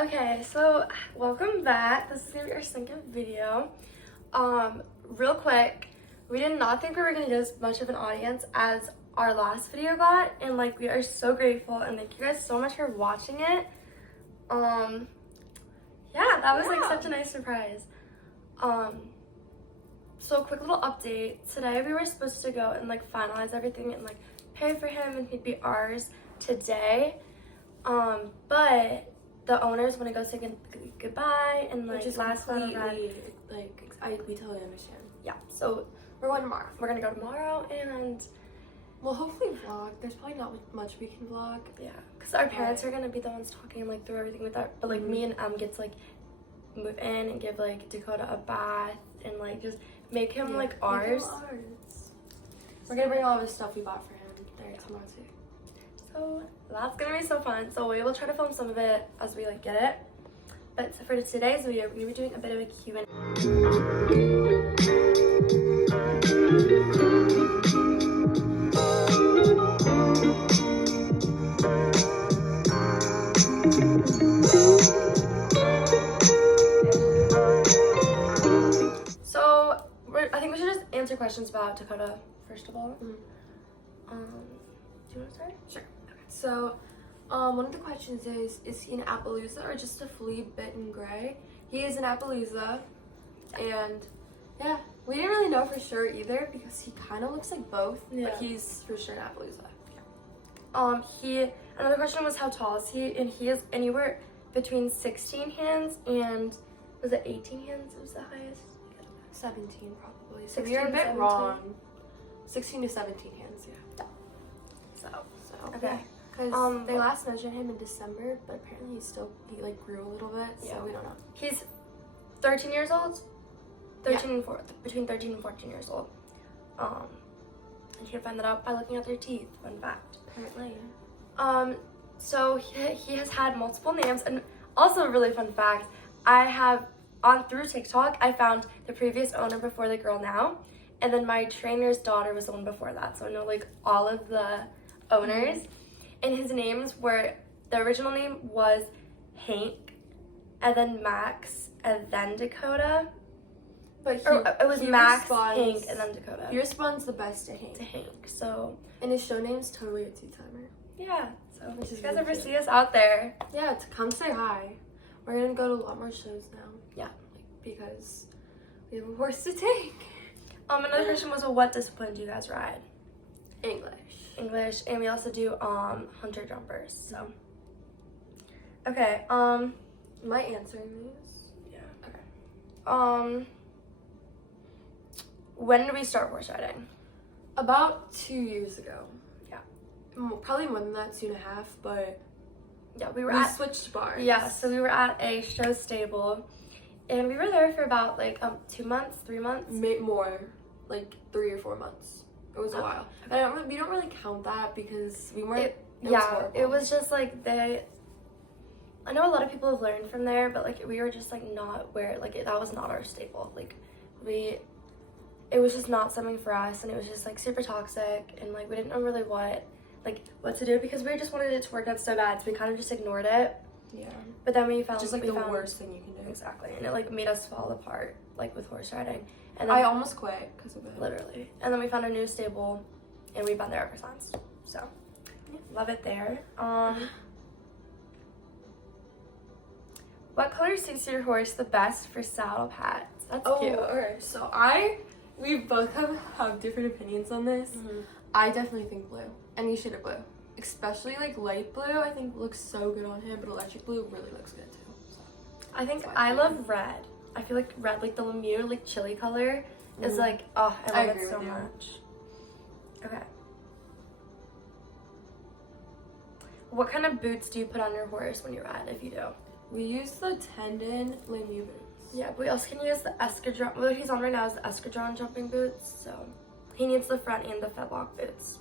Okay, so welcome back. This is gonna be our second video. Real quick, we did not think we were gonna get as much of an audience as our last video got, and like we are so grateful and thank you guys so much for watching it. Yeah, that was like such a nice surprise. So quick little update. Today we were supposed to go and like finalize everything and like pay for him and he'd be ours today. But the owners want to go say goodbye and like last we totally understand. Yeah, so We're going tomorrow. we're gonna go tomorrow and We'll hopefully vlog. There's probably not much we can vlog. yeah, because our parents are gonna be the ones talking like through everything with that. But like me and get to like move in and give like Dakota a bath and like just make him like ours. We're gonna bring all of his stuff we bought for him there tomorrow too. So that's gonna be so fun. So we will try to film some of it as we like get it. But for today's video, we're gonna be doing a bit of a Q&A. So I think we should just answer questions about Dakota first of all. Do you want to start? Sure. Okay. So, one of the questions is he an Appaloosa or just a flea bitten gray? He is an Appaloosa, and yeah, we didn't really know for sure either because he kind of looks like both, but he's for sure an Appaloosa. Another question was how tall is he? And he is anywhere between 16 hands and was it 18 hands was the highest? 17 probably. So 16, we are a bit 17. wrong. 16 to 17 hands, yeah. So Okay. Because they last measured him in December, but apparently he like grew a little bit, so we don't know. He's 13 years old. Between 13 and 14 years old. And you can find that out by looking at their teeth. Fun fact. Apparently. So he has had multiple names, and also a really fun fact. I have through TikTok I found the previous owner before the girl now, and then my trainer's daughter was the one before that. So I know like all of the owners, and his names were the original name was Hank, and then Max, and then Dakota. But it was Max, Hank, and then Dakota. He responds the best to Hank. So and his show name's totally a two-timer. yeah. So if you guys really ever cute. see us out there, Yeah, to come say hi. We're gonna go to a lot more shows now. Yeah. Because we have a horse to take. Another question was, well, what discipline do you guys ride? English. And we also do hunter jumpers. So okay. Am I answering these? Yeah. Okay. When did we start horse riding? About 2 years ago. Yeah. Probably more than that, 2.5, but yeah, we switched bars. Yeah, so we were at a show stable, and we were there for about like 2 months, 3 months, More, like 3 or 4 months. It was a while. But we don't really count that because we weren't. It was just like I know a lot of people have learned from there, but like we were just like not where that was not our staple. Like it was just not something for us, and it was just like super toxic, and like we didn't know really what to do because we just wanted it to work out so bad, so we kind of just ignored it. Yeah. But then we found just like the worst thing you can do. Exactly, and it like made us fall apart like with horse riding. And then I almost quit because of it. Literally. And then we found a new stable, and we've been there ever since. So love it there. What color suits your horse the best for saddle pads? That's cute. Okay. So we both have different opinions on this. I definitely think blue. Any shade of blue. Especially like light blue, I think looks so good on him, but electric blue really looks good too. So I think I love red. I feel like red, like the Lemieux, like chili color, is like, I love it so much. Okay. What kind of boots do you put on your horse when you ride, if you do? We use the tendon Lemieux boots. Yeah, but we also can use the escadron. What he's on right now is the escadron jumping boots, so he needs the front and the fetlock boots.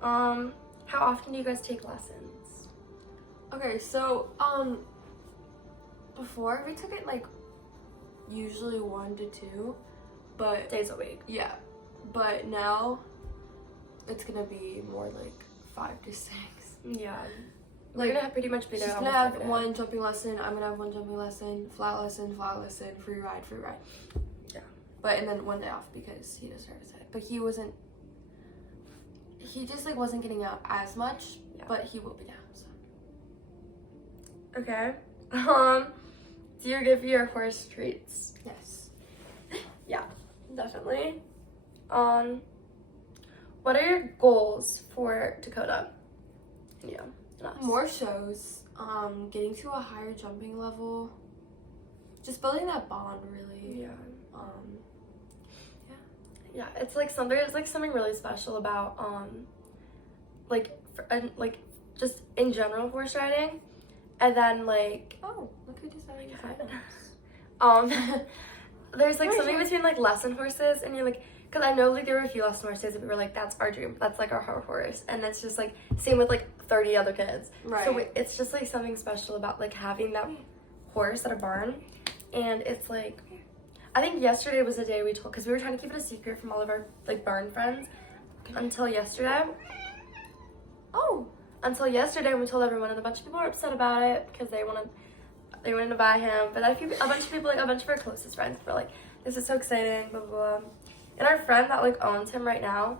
How often do you guys take lessons? Okay, so before we took it like usually 1 to 2, but days a week. Yeah, but now it's gonna be more like 5 to 6. Yeah. We're gonna pretty much be there. She's gonna have one jumping lesson. I'm gonna have one jumping lesson, flat lesson, free ride. Yeah. But and then one day off because he doesn't have his head. But he just like wasn't getting out as much. Yeah. But he will be now. So. Okay. Do you give your horse treats? Yes. Yeah, definitely. What are your goals for Dakota? Yeah. More shows. Getting to a higher jumping level. Just building that bond, really. Yeah. Yeah, it's like something really special about just in general horse riding, and then like look who just had there's like something between like lesson horses and you're like, because I know like there were a few lesson horses that we were like, that's our dream, that's like our horse, and it's just like same with like 30 other kids, right? So it's just like something special about like having that horse at a barn, and it's like. I think yesterday was the day we told, because we were trying to keep it a secret from all of our like barn friends until yesterday. Until yesterday when we told everyone, and a bunch of people were upset about it because they wanted to buy him. But a bunch of people, like a bunch of our closest friends, were like, "This is so exciting!" Blah blah blah. And our friend that like owns him right now,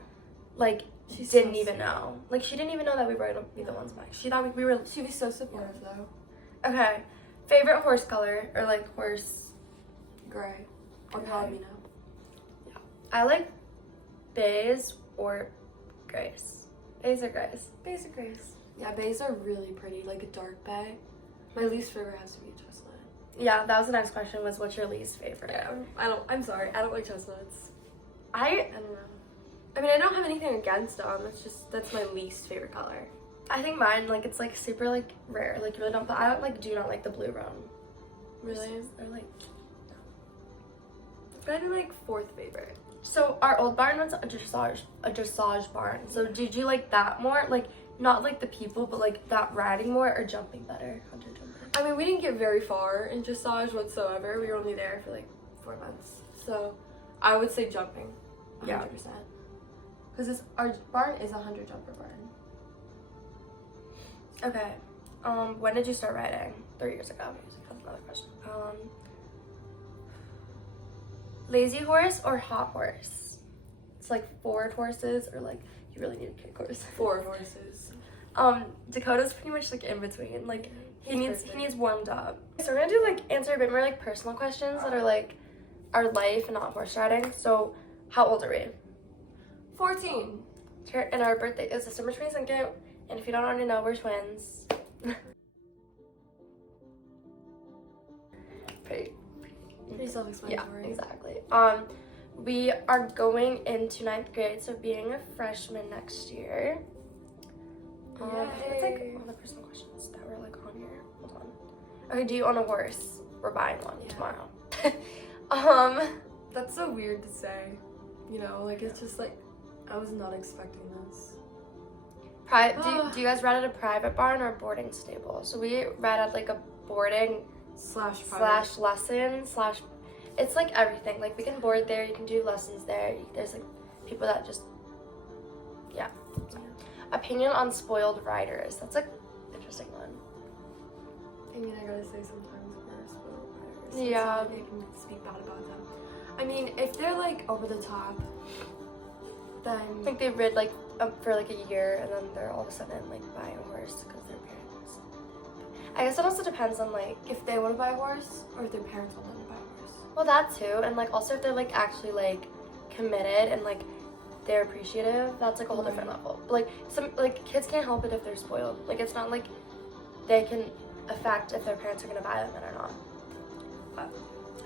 like she didn't even know. Like she didn't even know that we were gonna be the ones buying. She thought we were. She'd be so supportive though. Okay, favorite horse color or like horse. Gray. Or Palomino. Yeah. I like bays or grays. Bays or grays? Bays or grays. Yeah, bays are really pretty, like a dark bay. My least favorite has to be a chestnut. Yeah, that was the next question, was what's your least favorite? Yeah, I'm sorry, I don't like chestnuts. I don't know. I mean, I don't have anything against them, that's my least favorite color. I think mine, like, it's like super like rare, like you really don't, but I do not like the blue roan. Really? They're like, I'd be like fourth favorite. So our old barn was a dressage barn. So did you like that more? Like not like the people, but like that riding more or jumping better? Hunter jumping. I mean, we didn't get very far in dressage whatsoever. We were only there for like 4 months. So I would say jumping. 100%. Yeah. Because our barn is a 100 jumper barn. Okay. When did you start riding? 3 years ago. That's another question. Lazy horse or hot horse? It's like forward horses or like you really need a kick horse. Forward horses. Dakota's pretty much like in between. Like he needs warmed up. So we're gonna do like answer a bit more like personal questions that are like our life and not horse riding. So how old are we? 14. And our birthday is December 22nd. And if you don't already know, we're twins. Pretty self-explanatory. Yeah, exactly. We are going into 9th grade, so being a freshman next year. It's like all the personal questions that were like on here. Hold on. Okay, do you own a horse? We're buying one tomorrow. That's so weird to say. You know, like it's just like I was not expecting this. Do you guys ride at a private barn or a boarding stable? So we ride at like a boarding slash lesson slash. It's like everything. Like we can board there. You can do lessons there. There's like people that just Opinion on spoiled riders. That's like interesting one. I mean, I gotta say sometimes we're spoiled riders. Yeah. So I can speak bad about them. I mean, if they're like over the top, then I think they rid like for like a year and then they're all of a sudden like buying a horse because their parents. I guess it also depends on like if they want to buy a horse or if their parents want them to buy a horse. Well, that too, and like also if they're like actually like committed and like they're appreciative, that's like a whole different level. But like some like kids can't help it if they're spoiled. Like it's not like they can affect if their parents are gonna buy them or not.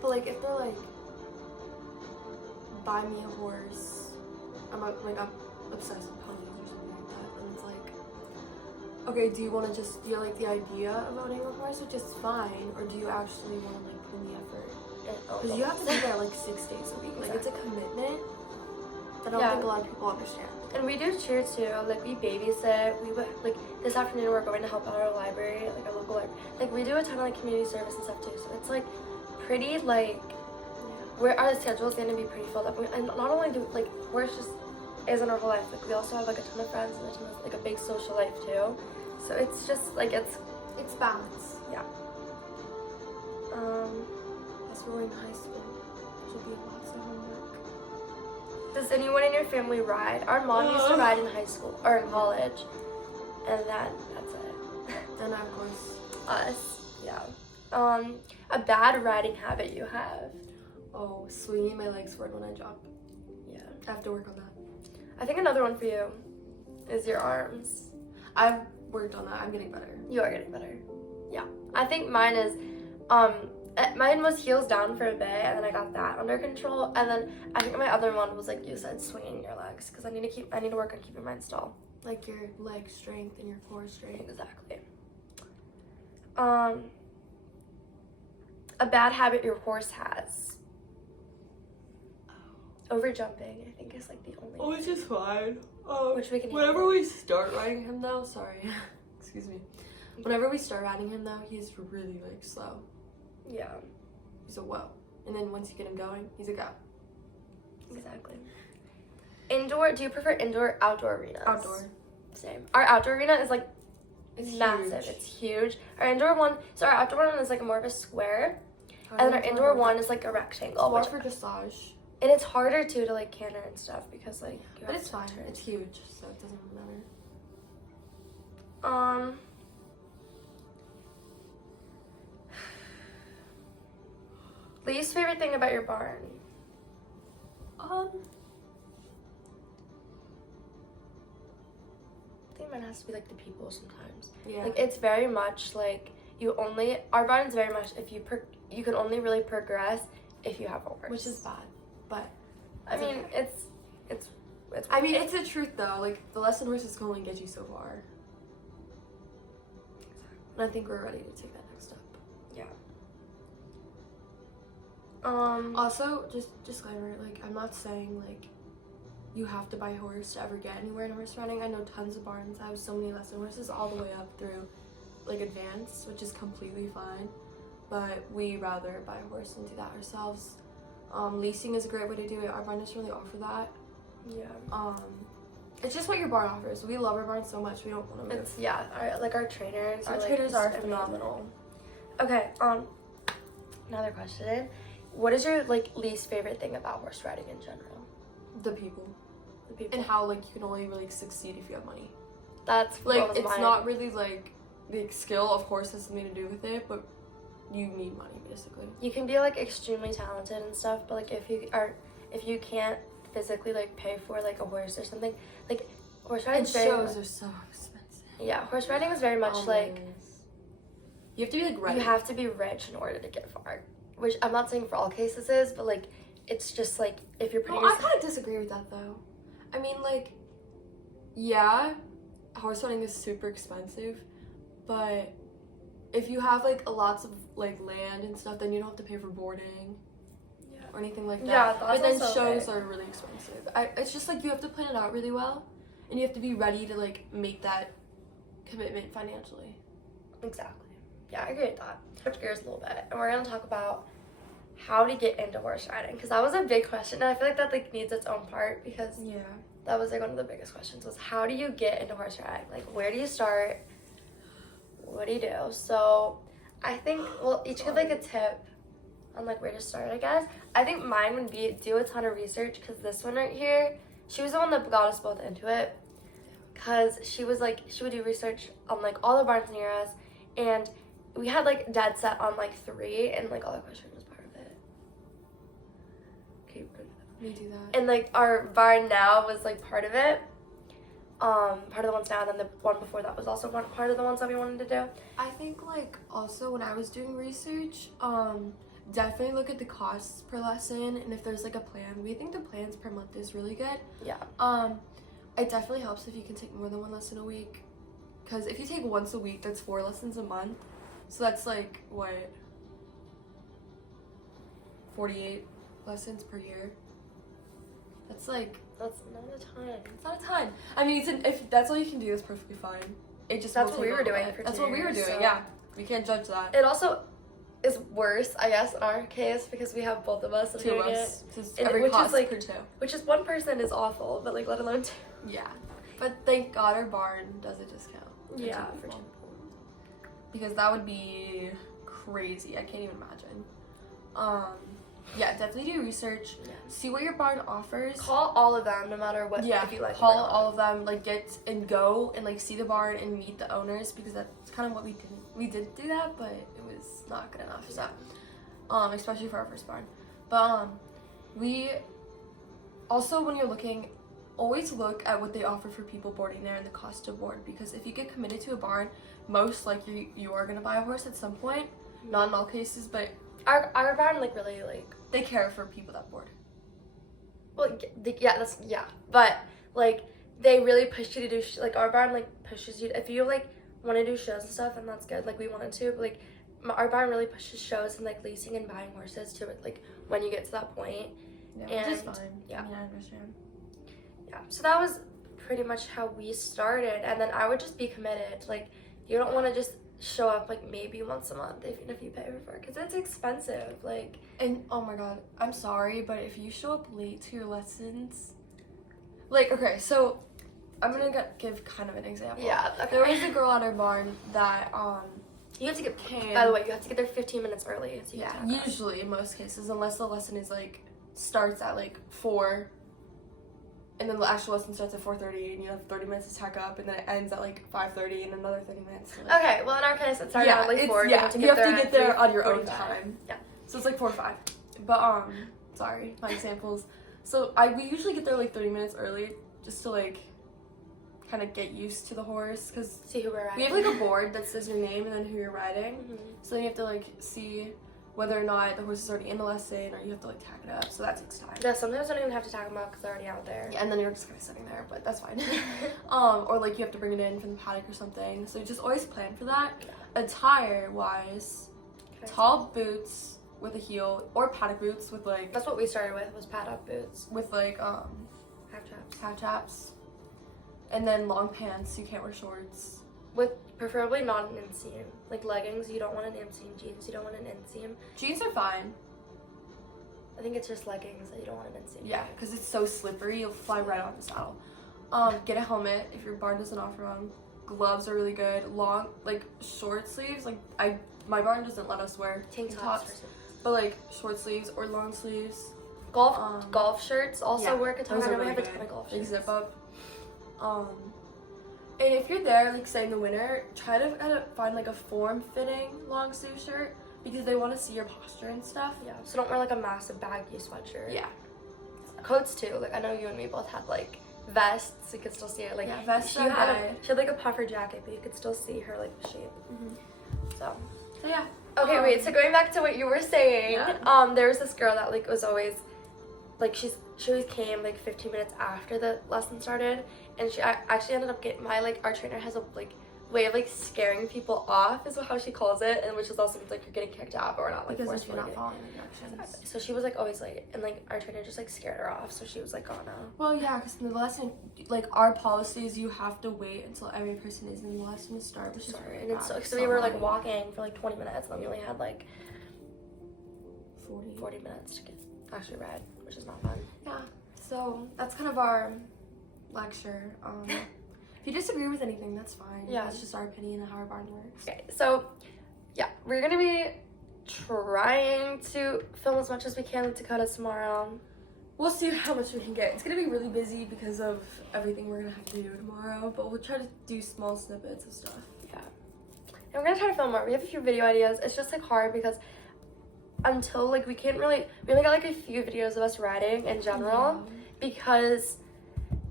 But like if they're like, buy me a horse, I'm obsessed with ponies or something like that, and it's like, okay, do you like the idea of owning a horse, which is fine, or do you actually want to like put in the effort? Because you have to be there like 6 days a week. Like it's a commitment that I don't think a lot of people understand. And we do cheer too. Like we babysit. We would like this afternoon we're going to help out our library, like our local library. Like we do a ton of like community service and stuff too. So it's like pretty like where our schedule is going to be pretty filled up. And not only do like horse just isn't our whole life. Like we also have like a ton of friends and a ton of like a big social life too. So it's just like It's balance. yeah. As we're in high school, there'll be lots of homework. Does anyone in your family ride? Our mom used to ride in high school or in college, and that's it. Then of course, Us, yeah. A bad riding habit you have? oh, swinging my legs forward when I jump. Yeah. I have to work on that. I think another one for you is your arms. I've worked on that. I'm getting better. You are getting better. Yeah. I think mine is, mine was heels down for a bit, and then I got that under control, and then I think my other one was like you said, swinging your legs, because I need to work on keeping mine still. Like your leg strength and your core strength. Exactly. A bad habit your horse has. Over jumping, I think, is like the only. Which is fine. Which we can. Whenever handle. we start riding him, though, sorry, excuse me. Whenever we start riding him, though, he's really like slow. Yeah. He's a whoa, and then once you get him going, he's a go. Exactly. Indoor? Do you prefer indoor or outdoor arenas? Outdoor. Same. Our outdoor arena is like It's massive. huge. It's huge. Our indoor one. So our outdoor one is like more of a square, and then our indoor one is like a rectangle. More Which, for dressage. and it's harder too to like canter and stuff because like. You But have it's to fine. turn. It's huge, so it doesn't matter. Least favorite thing about your barn? I think mine has to be like the people sometimes. Yeah. Like it's very much like our barn is very much if you can only really progress if you have a horse. Which is bad, but I mean okay. it's I mean it's the truth though. Like the lesson horses can only get you so far. And I think we're ready to take that next step. yeah. Also, just disclaimer, like I'm not saying like you have to buy a horse to ever get anywhere in horse riding. I know tons of barns have so many lesson horses all the way up through like advanced, which is completely fine. But we rather buy a horse and do that ourselves. Leasing is a great way to do it. Our barn doesn't really offer that. Yeah. It's just what your barn offers. We love our barn so much we don't want to move. It's our trainers. Our are, like, trainers are amazing. phenomenal. Okay. Another question. What is your like least favorite thing about horse riding in general? The people. The people. And how like you can only really succeed if you have money. That's Like what was it's mine. not really like the skill of course has something to do with it, but you need money basically. You can be like extremely talented and stuff, but like if you can't physically like pay for like a horse or something, like horse riding And is very shows are so expensive. yeah, horse riding is very much like you have to be like ready. you have to be rich in order to get far. Which I'm not saying for all cases is, but like it's just like if you're putting I kind of disagree with that though. I mean like yeah, horse riding is super expensive, but if you have like lots of like land and stuff, then you don't have to pay for boarding or anything like that. Yeah, that's but then also shows okay. are really expensive. It's just like you have to plan it out really well, and you have to be ready to like make that commitment financially. Exactly. Yeah, I agree with that. Switch gears a little bit, and we're gonna talk about how to get into horse riding because that was a big question, and I feel like that like needs its own part because Yeah. that was like one of the biggest questions was how do you get into horse riding? Like where do you start? What do you do? So I think we'll each give like a tip on like where to start, I guess. I think mine would be do a ton of research because this one right here, she was the one that got us both into it because she was like, she would do research on like all the barns near us and we had like dead set on like 3 and like all the Equestrian was part of it. Okay, We do that. and like our barn now was like part of it. Part of the ones now, and then the one before that was also part of the ones that we wanted to do. I think like also when I was doing research, definitely look at the costs per lesson and if there's like a plan. We think the plans per month is really good. Yeah. It definitely helps if you can take more than 1 lesson a week. Because if you take once a week, that's 4 lessons a month. So that's like what? 48 lessons per year. That's like That's not a ton. it's not a ton. I mean, if that's all you can do, it's perfectly fine. It just That's will what we take were a little doing bit. for That's 2 what we were years, doing. so- Yeah, we can't judge that. It also is worse, I guess, in our case because we have both of us that are 2 of doing us. it. Just And every which is, cost like- per 2. Which is one person is awful, but like let alone 2. Yeah, but thank God our barn does a discount. Yeah, for two people. Because that would be crazy. I can't even imagine. Yeah, definitely do research. Yeah. See what your barn offers. Call all of them, no matter what. Yeah, if you like call them or not. all of them. Like get and go and like see the barn and meet the owners, because that's kind of what we did. We did do that, but it was not good enough. So, especially for our first barn. But we also, when you're looking, always look at what they offer for people boarding there and the cost to board, because if you get committed to a barn, most likely you are gonna buy a horse at some point. Not in all cases, but Our barn like really like. they care for people that board. Well, yeah. But like they really push you to do like our barn like pushes you. If you like want to do shows and stuff, and that's good. Like we wanted to, but like our barn really pushes shows and like leasing and buying horses to it. Like when you get to that point. Yeah, And, which is fine. yeah. I mean, I understand. Yeah. So that was pretty much how we started, and then I would just be committed. Like you don't want to just show up like maybe once a month even if you pay for it, because it's expensive. Like, And oh my god, I'm sorry, but if you show up late to your lessons, like, okay, so I'm gonna give kind of an example. yeah. Okay. There was a girl at our barn that You have to get. came. By the way, you have to get there 15 minutes early. So you Yeah, can tack up. usually in most cases, unless the lesson is like starts at like 4, and then the actual lesson starts at 4:30, and you have 30 minutes to tack up, and then it ends at like 5:30, and another 30 minutes. To, like, Okay, well in our case it started at like 4. you have to get there on your own 3:45. time. Yeah. So it's like 4 to 5. But sorry, my examples. So we usually get there like 30 minutes early, just to like kind of get used to the horse, because See who we're riding. we have like a board that says your name and then who you're riding. Mhm. So then you have to like see whether or not the horse is already in the lesson, or you have to like tack it up. So that takes time. Yeah, sometimes I don't even have to talk them out because they're already out there. Yeah, and then you're just kind of sitting there, but that's fine. Or like you have to bring it in from the paddock or something. So just always plan for that. Yeah. Attire wise, Okay. tall boots with a heel, or paddock boots with like That's what we started with, was paddock boots. half Half chaps. chaps, and then long pants. You can't wear shorts. With preferably not an inseam. Like leggings, you don't want an inseam. Jeans, you don't want an inseam. Jeans are fine. I think it's just leggings that you don't want an inseam. Yeah, because it's so slippery, you'll fly right off the saddle. Get a helmet if your barn doesn't offer one. Gloves are really good. Long, like short sleeves. Like my barn doesn't let us wear Tank tops. but like short sleeves or long sleeves. Golf shirts also Yeah, work a ton. those I are know we really have a good. ton of golf Like shirts. zip up. And if you're there, like say in the winter, try to kind of find like a form-fitting long sleeve shirt, because they want to see your posture and stuff. Yeah, so don't wear like a massive baggy sweatshirt. Yeah. Coats too. Like I know you and me both had like vests. You could still see it. Like Yeah, vests she are had good. she had like a puffer jacket, but you could still see her like shape. So So yeah. okay, wait. So going back to what you were saying, Yeah. there was this girl that like was always like she always came like 15 minutes after the lesson started, and she actually ended up getting our trainer has a like way of like scaring people off is how she calls it, and which is also like you're getting kicked out, but we're not like Because if you're forcefully not getting- following the directions. So she was like always late, and like our trainer just like scared her off, so she was like, oh no. Well, yeah, because in the lesson, like our policy is you have to wait until every person is in the lesson to start, which is Sorry. really And it's bad. so we were like walking for like 20 minutes, and then we only had like 40. 40 minutes to get actually ride, which is not fun. Yeah. So that's kind of our lecture. If you disagree with anything, that's fine. Yeah. It's just our opinion of how our barn works. Okay, so yeah, we're gonna be trying to film as much as we can in Dakota tomorrow. We'll see how much we can get. It's gonna be really busy because of everything we're gonna have to do tomorrow, but we'll try to do small snippets of stuff. Yeah. And we're gonna try to film more. We have a few video ideas. It's just like hard because until like we only got like a few videos of us riding in general, because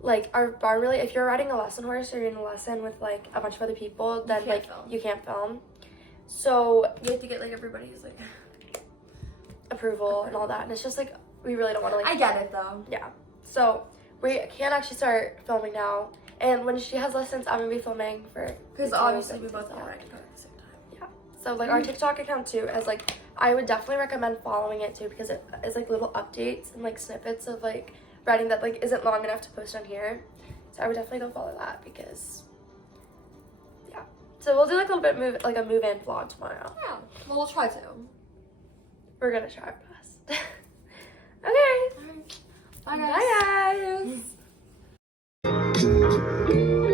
like our barn really, if you're riding a lesson horse or you're in a lesson with like a bunch of other people, then can't like film. you can't film. So You have to get like everybody's like. approval and all that, and it's just like we really don't want to like. I get it though. Yeah. So we can't actually start filming now, and when she has lessons, I'm gonna be filming for. Because the obviously videos we and both stuff. want to ride together at the same time. So like our TikTok account too is like I would definitely recommend following it too, because it is like little updates and like snippets of like writing that like isn't long enough to post on here. So I would definitely go follow that, because yeah. So we'll do like a little bit a move-in vlog tomorrow. Yeah. Well, we'll try to. We're gonna try our best. Okay. Bye guys. Bye guys.